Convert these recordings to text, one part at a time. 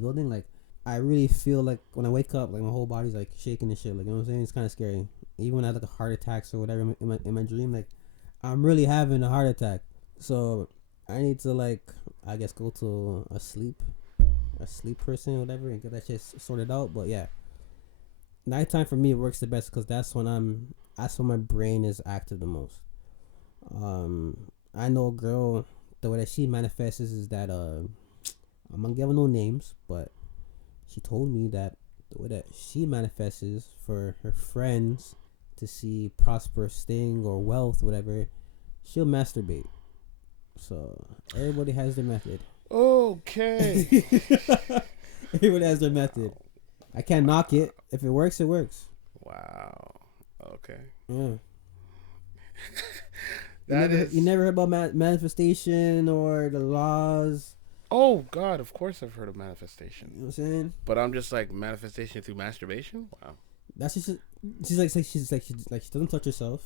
building, like I really feel like when I wake up, like my whole body's like shaking and shit. Like, you know what I'm saying? It's kind of scary. Even when I have like a heart attacks or whatever in my dream, like I'm really having a heart attack. So I need to like, I guess, go to a sleep person or whatever and get that shit sorted out. But yeah, nighttime for me works the best because that's when my brain is active the most. I know a girl, the way that she manifests is that I'm not giving no names, but she told me that the way that she manifests is for her friends to see prosperous thing or wealth, whatever, she'll masturbate. So everybody has their method. Okay. Everybody has their method. I can't knock it. If it works, it works. Wow. Okay. Yeah. You never heard about manifestation or the laws? Oh God, of course I've heard of manifestation. You know what I'm saying? But I'm just like, manifestation through masturbation? Wow. That's just she doesn't touch herself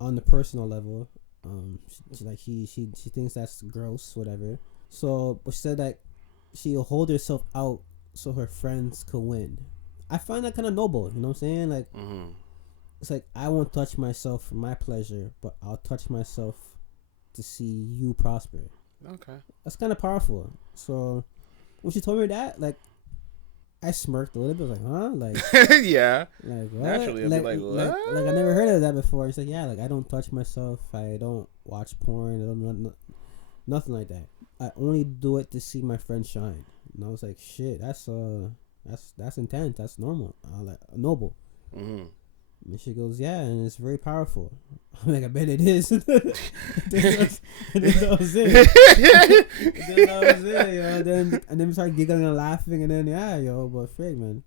on the personal level. She thinks that's gross, whatever. So, but she said that she'll hold herself out so her friends could win. I find that kind of noble. You know what I'm saying? Like, it's like I won't touch myself for my pleasure, but I'll touch myself to see you prosper. Okay. That's kind of powerful. So when she told me that, like, I smirked a little bit. I was like, huh? Like, yeah. Like, what? Naturally, I'd be like, what? Like, I never heard of that before. It's like, yeah, like, I don't touch myself. I don't watch porn. I don't nothing like that. I only do it to see my friends shine. And I was like, shit, that's intense. That's normal. Like, noble. Mm-hmm. And she goes, yeah, and it's very powerful. I'm like, I bet it is. And then that was it. Yo. And then we started giggling and laughing, and then, yeah, yo, but frig, man.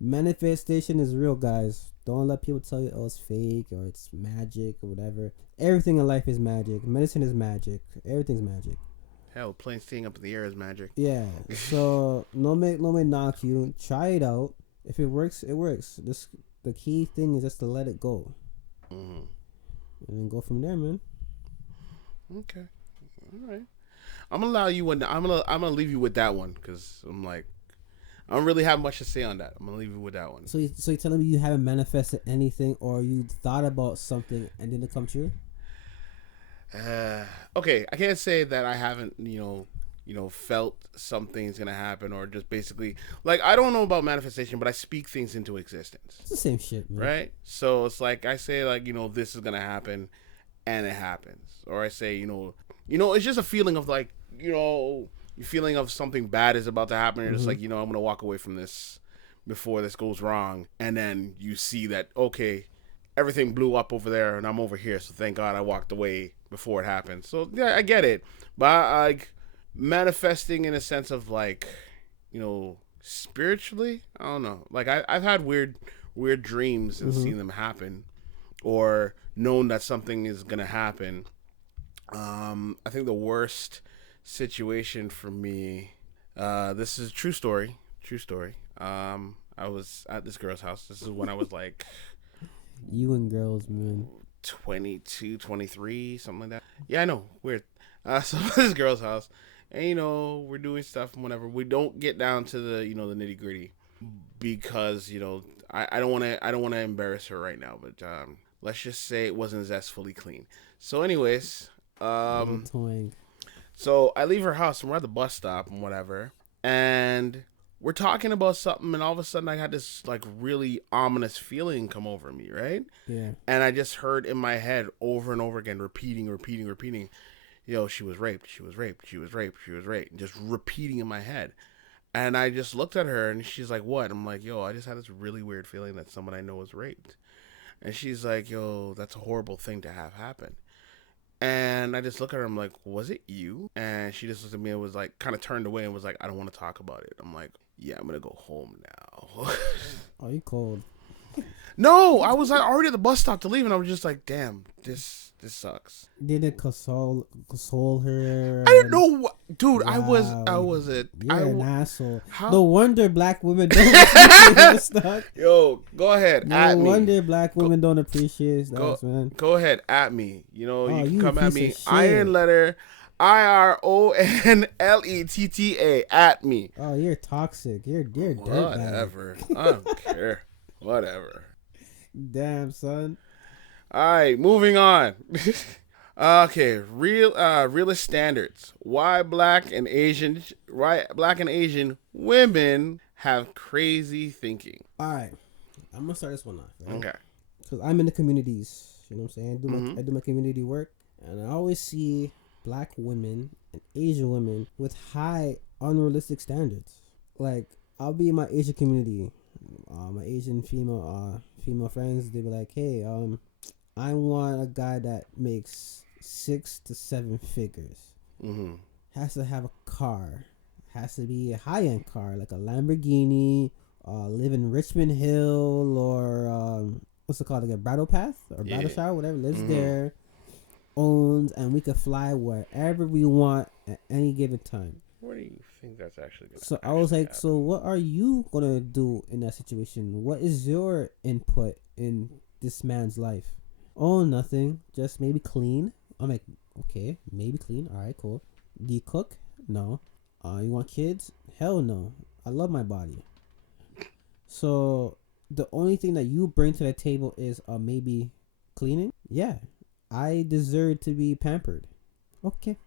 Manifestation is real, guys. Don't let people tell you, oh, it's fake, or it's magic, or whatever. Everything in life is magic. Medicine is magic. Everything's magic. Hell, planes staying up in the air is magic. Yeah, so no may knock you. Try it out. If it works, it works. The key thing is just to let it go. Mm-hmm. And then go from there, man. Okay, all right. I'm gonna allow you one. I'm gonna leave you with that one because I'm like, I don't really have much to say on that. I'm gonna leave you with that one. So you're telling me you haven't manifested anything, or you thought about something and didn't come true? Okay, I can't say that I haven't, felt something's gonna happen, or just basically, like, I don't know about manifestation, but I speak things into existence. It's the same shit, man. Right? So it's like I say, like, this is gonna happen, and it happens, or I say, it's just a feeling of like, you feeling of something bad is about to happen, and it's like, I'm gonna walk away from this before this goes wrong, and then you see that, okay, everything blew up over there, and I'm over here, so thank God I walked away before it happened. So yeah, I get it, but I like manifesting in a sense of like, spiritually, I don't know. Like I've had weird dreams and seen them happen, or known that something is gonna happen. I think the worst situation for me, this is a true story. I was at this girl's house. This is when I was like, you and girls, man. 22, 23, something like that. Yeah, I know. Weird. So this girl's house, and we're doing stuff and whatever. We don't get down to the the nitty gritty because I don't want to embarrass her right now. But let's just say it wasn't zestfully clean. So anyways, so I leave her house and we're at the bus stop and whatever, and we're talking about something, and all of a sudden I had this like really ominous feeling come over me, right? Yeah. And I just heard in my head over and over again, repeating. She was raped. Just repeating in my head. And I just looked at her, and she's like, what? I'm like, I just had this really weird feeling that someone I know was raped. And she's like, that's a horrible thing to have happen. And I just look at her, I'm like, was it you? And she just looked at me and was like, kind of turned away and was like, I don't want to talk about it. I'm like, yeah, I'm going to go home now. Oh, you cold. No, I was already at the bus stop to leave, and I was just like, damn, this sucks. Did it console her? I didn't know what, dude. Wow. You're an asshole. How? No wonder black women don't appreciate stuff. Yo, go ahead. No wonder black women don't appreciate stuff, man. Go ahead, at me. You can come at me. I didn't let her. IRONLETTA at me. Oh, you're toxic. You're dirtbag. Whatever. I don't care. Whatever. Damn, son. All right, moving on. Okay, realist standards. Black and Asian women have crazy thinking. All right, I'm gonna start this one off. Right? Okay. Because I'm in the communities. You know what I'm saying? Mm-hmm. I do my community work, and I always see black women and Asian women with high unrealistic standards. Like I'll be in my Asian community, my Asian female friends. They be like, "Hey, I want a guy that makes 6 to 7 figures. Mm-hmm. Has to have a car. Has to be a high end car, like a Lamborghini. Live in Richmond Hill or what's it called? Like a Bridle Path or Bridle Shower, whatever. Lives there, owns, and we could fly wherever we want at any given time. Where do you think that's actually going to So I was like, happen? So what are you gonna do in that situation? What is your input in this man's life? Oh, nothing. Just maybe clean. I'm like, okay, maybe clean. All right, cool. Do you cook? No. You want kids? Hell no. I love my body. So the only thing that you bring to the table is maybe cleaning. Yeah, I deserve to be pampered. Okay,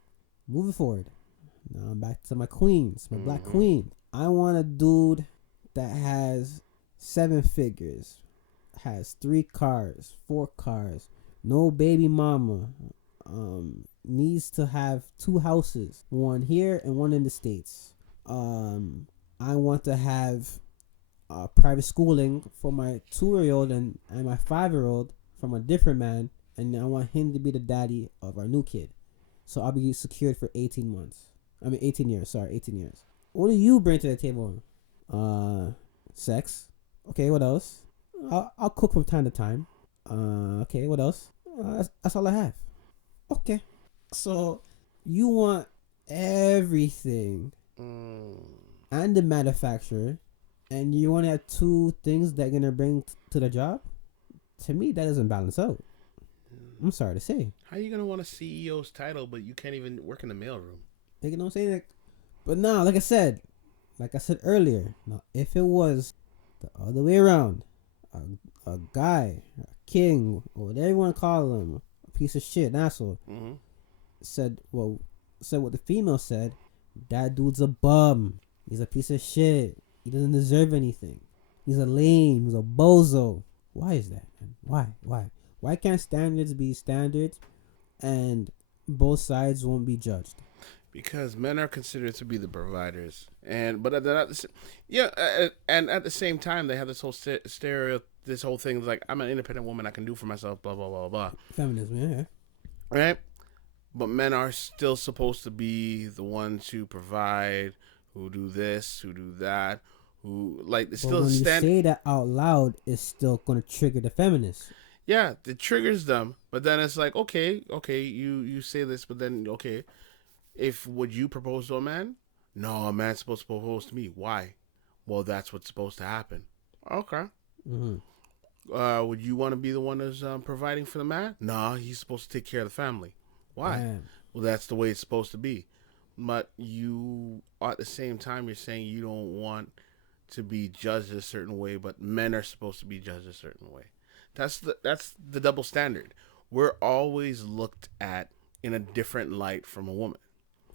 moving forward. Now I'm back to my queens, my black queen. I want a dude that has 7 figures, has 3 cars, 4 cars, no baby mama, needs to have 2 houses, one here and one in the States. I want to have private schooling for my 2-year-old and my 5-year-old from a different man, and I want him to be the daddy of our new kid. So I'll be secured for 18 years. Sorry, 18 years. What do you bring to the table? Sex. Okay, what else? I'll cook from time to time. Okay, what else? That's all I have. Okay. So you want everything and the manufacturer, and you want to have 2 things that are gonna bring to the job? To me, that doesn't balance out. I'm sorry to say. How are you gonna want a CEO's title, but you can't even work in the mailroom? You know what I'm saying? Like, but no, like I said earlier, now if it was the other way around, a guy, a king, or whatever you want to call him, a piece of shit, an asshole, said what the female said, that dude's a bum. He's a piece of shit. He doesn't deserve anything. He's a lame. He's a bozo. Why is that, man? Why can't standards be standards and both sides won't be judged? Because men are considered to be the providers, and at the same time they have this whole this whole thing like, I'm an independent woman, I can do for myself, blah blah blah blah. Feminism, yeah. Right, but men are still supposed to be the ones who provide, who do this, who do that, who like it's still. When you say that out loud, it's still gonna trigger the feminists. Yeah, it triggers them, but then it's like, okay, you say this, but then okay. If would you propose to a man? No, a man's supposed to propose to me. Why? Well, that's what's supposed to happen. Okay. Would you want to be the one that's providing for the man? No, he's supposed to take care of the family. Why? Damn. Well, that's the way it's supposed to be. But you, at the same time, you're saying you don't want to be judged a certain way, but men are supposed to be judged a certain way. That's the double standard. We're always looked at in a different light from a woman.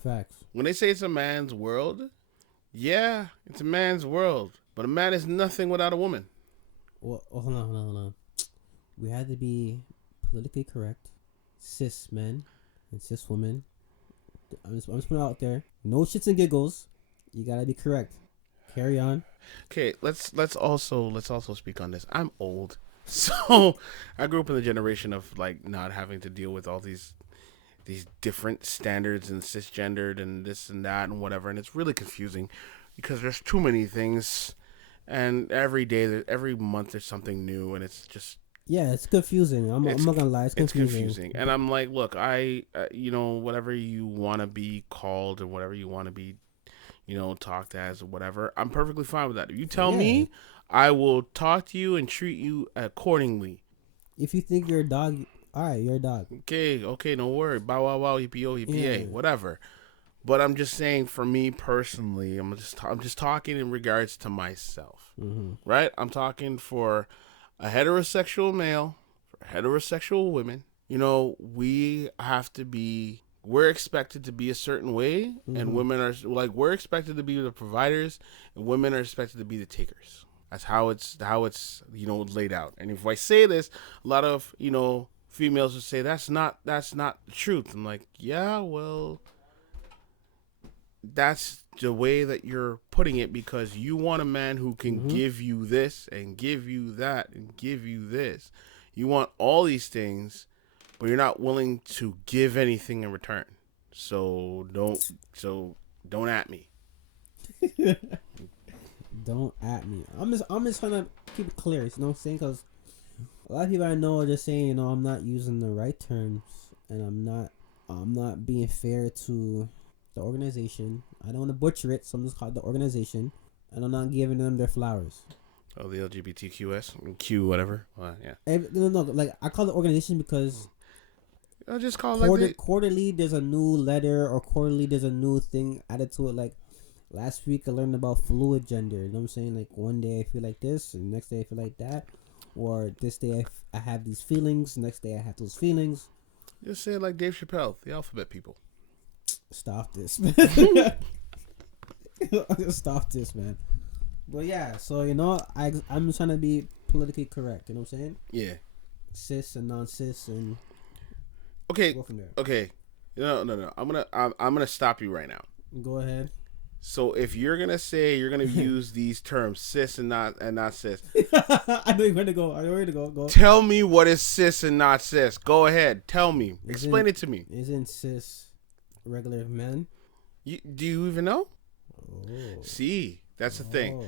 Facts. When they say it's a man's world, yeah, it's a man's world. But a man is nothing without a woman. Well, hold on. We had to be politically correct. Cis men and cis women. I'm just putting it out there. No shits and giggles. You gotta be correct. Carry on. Okay, let's also speak on this. I'm old, so I grew up in the generation of like not having to deal with all these different standards and cisgendered and this and that and whatever, and it's really confusing because there's too many things, and every month there's something new, and it's just it's confusing. I'm not gonna lie, it's confusing. And I'm like, look, I whatever you want to be called or whatever you want to be, talked as or whatever, I'm perfectly fine with that. If you tell me, I will talk to you and treat you accordingly. If you think you're a dog, all right, you're a dog. Okay, no worry. Bow wow wow, yippee yo, yippee yay, whatever. But I'm just saying, for me personally, I'm just talking in regards to myself, right? I'm talking for a heterosexual male, for heterosexual women. You know, we're expected to be a certain way, and women are like, we're expected to be the providers, and women are expected to be the takers. That's how it's laid out. And if I say this, a lot of females would say that's not the truth. I'm like, yeah, well, that's the way that you're putting it, because you want a man who can give you this and give you that and give you this. You want all these things, but you're not willing to give anything in return. So don't at me. Don't at me. I'm just trying to keep it clear. You know what I'm saying? Because a lot of people I know are just saying, I'm not using the right terms, and I'm not being fair to the organization. I don't want to butcher it, so I'm just called the organization, and I'm not giving them their flowers. Oh, the LGBTQS Q whatever. Yeah. No, like I call it organization because I just call it quarterly. There's a new letter, or quarterly there's a new thing added to it. Like last week, I learned about fluid gender. You know what I'm saying? Like one day I feel like this, and the next day I feel like that, or this day I have these feelings, next day I have those feelings. Just say it like Dave Chappelle, the alphabet people. Stop this, man. Stop this, man. But yeah, so I'm trying to be politically correct. You know what I'm saying? Yeah. Cis and non-cis, and okay, go from there. Okay. No. I'm gonna stop you right now. Go ahead. So if you're gonna say you're gonna use these terms, cis and not cis, I know you're ready to go. Are you ready to go? Go. Tell me what is cis and not cis. Go ahead. Tell me. Explain it to me. Isn't cis regular men? Do you even know? Oh. See, that's the thing.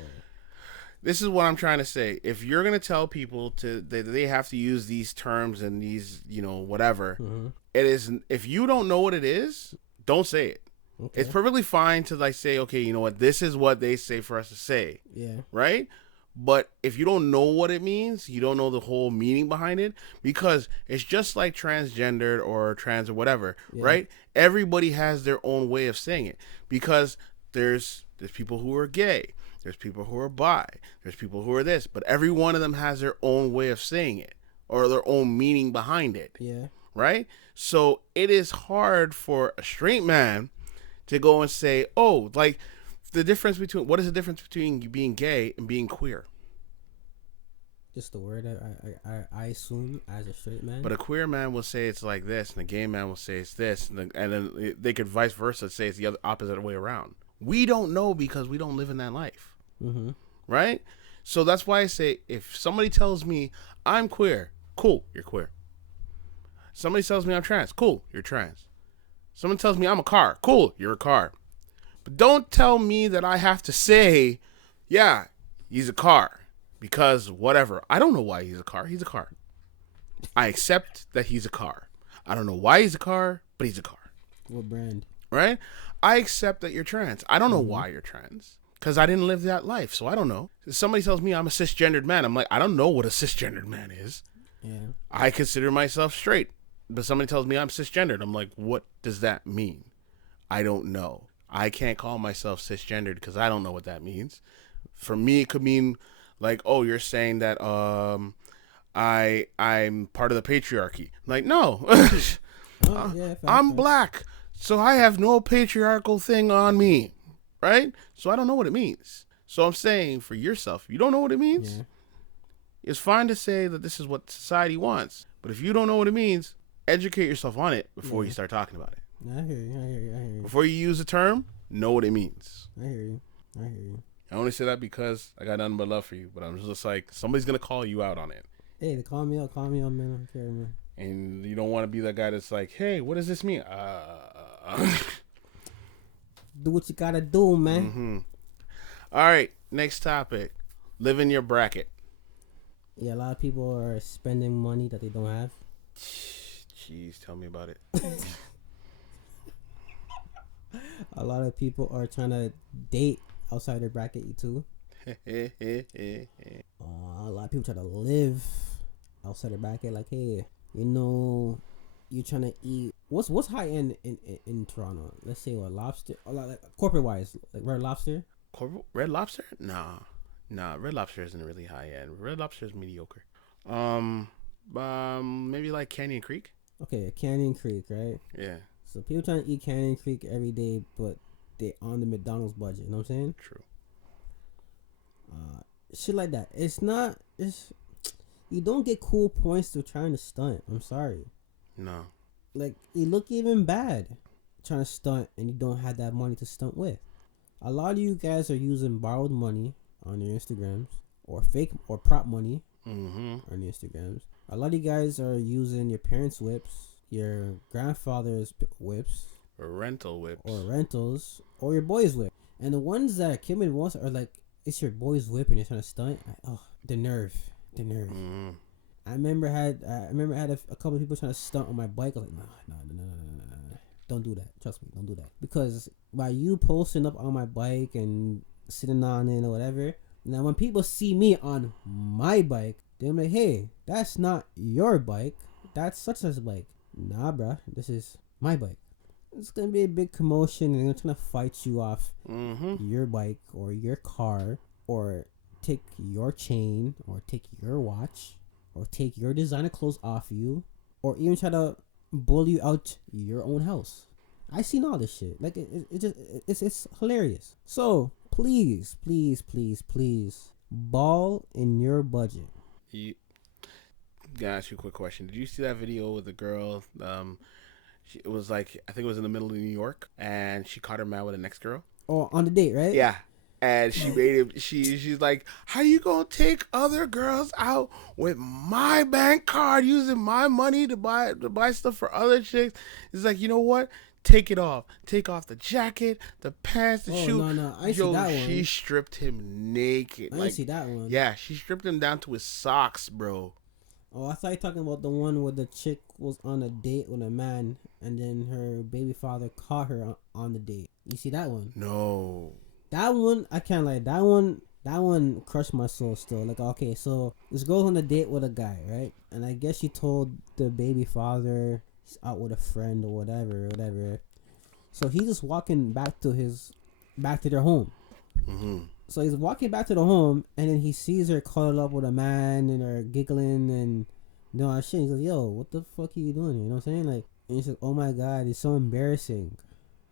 This is what I'm trying to say. If you're gonna tell people that they have to use these terms and these, whatever, it is. If you don't know what it is, don't say it. Okay. It's perfectly fine to say, okay, you know what, this is what they say for us to say. Yeah. Right? But if you don't know what it means, you don't know the whole meaning behind it, because it's just like transgendered or trans or whatever, right? Everybody has their own way of saying it, because there's people who are gay, there's people who are bi, there's people who are this, but every one of them has their own way of saying it or their own meaning behind it. Yeah. Right? So it is hard for a straight man to go and say, oh, like what is the difference between being gay and being queer? Just the word I assume as a straight man. But a queer man will say it's like this, and a gay man will say it's this, and then they could vice versa say it's the other opposite way around. We don't know, because we don't live in that life. Right? So that's why I say, if somebody tells me I'm queer, cool, you're queer. Somebody tells me I'm trans, cool, you're trans. Someone tells me I'm a car, cool, you're a car. But don't tell me that I have to say, yeah, he's a car, because whatever. I don't know why he's a car. He's a car. I accept that he's a car. I don't know why he's a car, but he's a car. What brand? Right? I accept that you're trans. I don't know why you're trans, because I didn't live that life, so I don't know. If somebody tells me I'm a cisgendered man, I'm like, I don't know what a cisgendered man is. Yeah. I consider myself straight, but somebody tells me I'm cisgendered. I'm like, what does that mean? I don't know. I can't call myself cisgendered because I don't know what that means. For me, it could mean like, oh, you're saying that I'm part of the patriarchy. Like, no. I'm black, so I have no patriarchal thing on me, right? So I don't know what it means. So I'm saying, for yourself, if you don't know what it means, it's fine to say that this is what society wants. But if you don't know what it means, educate yourself on it before you start talking about it. I hear you. Before you use a term, know what it means. I hear you. I only say that because I got nothing but love for you, but I'm just like, somebody's gonna call you out on it. Hey, they call me out, man. I don't care, man. And you don't want to be that guy that's like, hey, what does this mean? Do what you gotta do, man. All right, next topic. Live in your bracket. Yeah, a lot of people are spending money that they don't have. Jeez, tell me about it. A lot of people are trying to date outside their bracket too. A lot of people try to live outside their bracket. Like, hey, You know, you're trying to eat. What's high end in Toronto? Let's say what lobster, like corporate wise, like Red Lobster. Red Lobster? Nah. Red Lobster isn't really high end. Red Lobster is mediocre. Um, maybe like Canyon Creek. Okay, Canyon Creek, right? Yeah, So people trying to eat Canyon Creek every day, but they on the McDonald's budget. You know what I'm saying? true. Shit like that. It's not. It's you don't get cool points to trying to stunt. I'm sorry. No. Like you look even bad trying to stunt, and you don't have that money to stunt with. A lot of you guys are using borrowed money on your Instagrams or fake or prop money Mm-hmm. on your Instagrams. A lot of you guys are using your parents' whips, your grandfather's whips, Rental whips. or rentals, or your boy's whip. And the ones that came in once are like, it's your boy's whip and you're trying to stunt. The nerve, the nerve. Mm-hmm. I remember I had a couple of people trying to stunt on my bike. I was like, no. Don't do that. Trust me, don't do that. Because by you posting up on my bike and sitting on it or whatever, now when people see me on my bike, they're like, hey, that's not your bike. That's such and such bike. Nah, bruh, this is my bike. It's gonna be a big commotion and they're trying to fight you off your bike or your car or take your chain or take your watch or take your designer clothes off you or even try to bully you out your own house. I seen all this shit. Like it's hilarious. So please ball in your budget. You, Gotta ask you a quick question. Did you see that video with the girl? It was like, I think it was in the middle of New York, and she caught her man with the next girl. Oh, on the date, right? Yeah. And she made him. She's like, "How you gonna take other girls out with my bank card, using my money to buy stuff for other chicks?" He's like, "You know what? Take it off. Take off the jacket, the pants, the shoe." No, I see that one. She stripped him naked. I didn't see that one. Yeah, she stripped him down to his socks, bro. Oh, I thought you were talking about the one where the chick was on a date with a man, and then her baby father caught her on the date. You see that one? No. That one, I can't lie. That one crushed my soul still. Like, okay, so this girl's on a date with a guy, right? And I guess she told the baby father she's out with a friend or whatever. So he's just walking back to their home. Mm-hmm. So he's walking back to the home, and then he sees her cuddled up with a man, and they're giggling and doing all shit. He's like, "Yo, what the fuck are you doing here?" You know what I'm saying? Like, and he's like, "Oh my god, it's so embarrassing."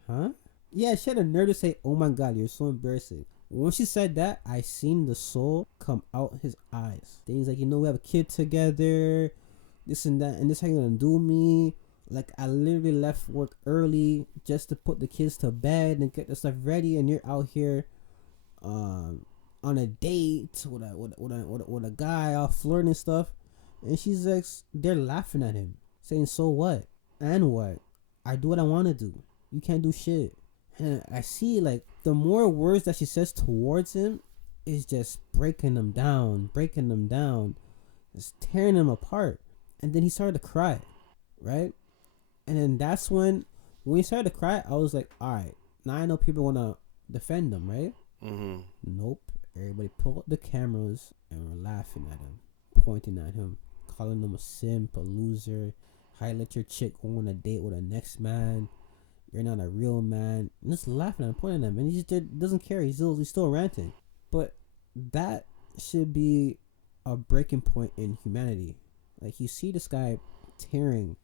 Huh? Yeah, she had the nerve to say, "Oh my god, you're so embarrassing." When she said that, I seen the soul come out his eyes. Then he's like, "You know, we have a kid together, this and that, and this how you gonna do me?" Like, I literally left work early just to put the kids to bed and get the stuff ready, and you're out here on a date with a guy all flirting and stuff. And she's like, they're laughing at him, saying, "So what? And what? I do what I want to do. You can't do shit." And I see, like, the more words that she says towards him is just breaking them down, just tearing them apart. And then he started to cry, right? And then that's when he started to cry, I was like, all right, now I know people want to defend him, right? Mm-hmm. Nope. Everybody pulled up the cameras and were laughing at him, pointing at him, calling him a simp, a loser. How you let your chick go on a date with a next man? You're not a real man. And just laughing at him, pointing at him, and he just doesn't care. He's still ranting. But that should be a breaking point in humanity. Like, you see this guy tearing,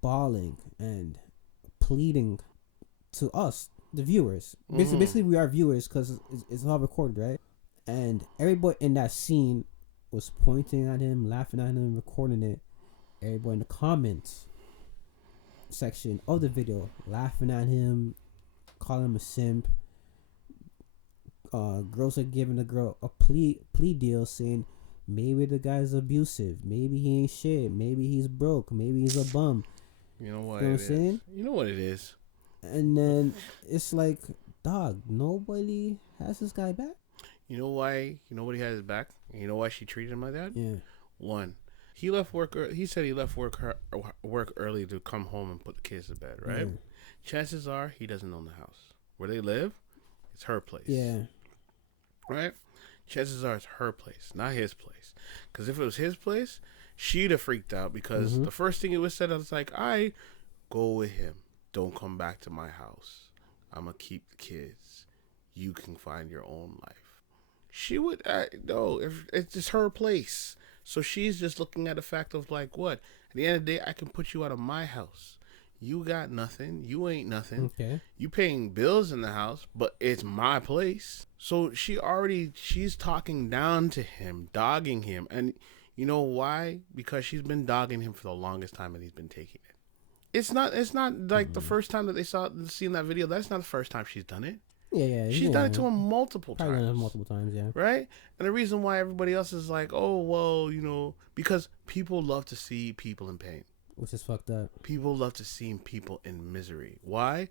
bawling, and pleading to us, the viewers. Basically, we are viewers because it's all recorded, right? And everybody in that scene was pointing at him, laughing at him, recording it. Everybody in the comments section of the video laughing at him, calling him a simp. Girls are giving the girl a plea deal, saying maybe the guy's abusive, maybe he ain't shit, maybe he's broke, maybe he's a bum. You know what? You know what I'm saying? You know what it is. And then it's like, dog, nobody has this guy back. You know why? You know what he had his back? And you know why she treated him like that? Yeah. One, he left work. He said he left work early to come home and put the kids to bed. Right? Yeah. Chances are he doesn't own the house where they live. It's her place. Yeah. Right? Chances are it's her place, not his place. Because if it was his place, she'd have freaked out because the first thing it was said, I was like, I go with him. Don't come back to my house. I'm going to keep the kids. You can find your own life. She would, no, if it's just her place. So she's just looking at the fact of like, what? At the end of the day, I can put you out of my house. You got nothing. You ain't nothing. Okay. You paying bills in the house, but it's my place. So she's talking down to him, dogging him. And you know why? Because she's been dogging him for the longest time and he's been taking it. It's not like the first time that they seen that video. That's not the first time she's done it. Yeah. She's done it to him multiple Probably done it times. multiple times, yeah. Right? And the reason why everybody else is like, oh, well, because people love to see people in pain. Which is fucked up. People love to see people in misery. Why?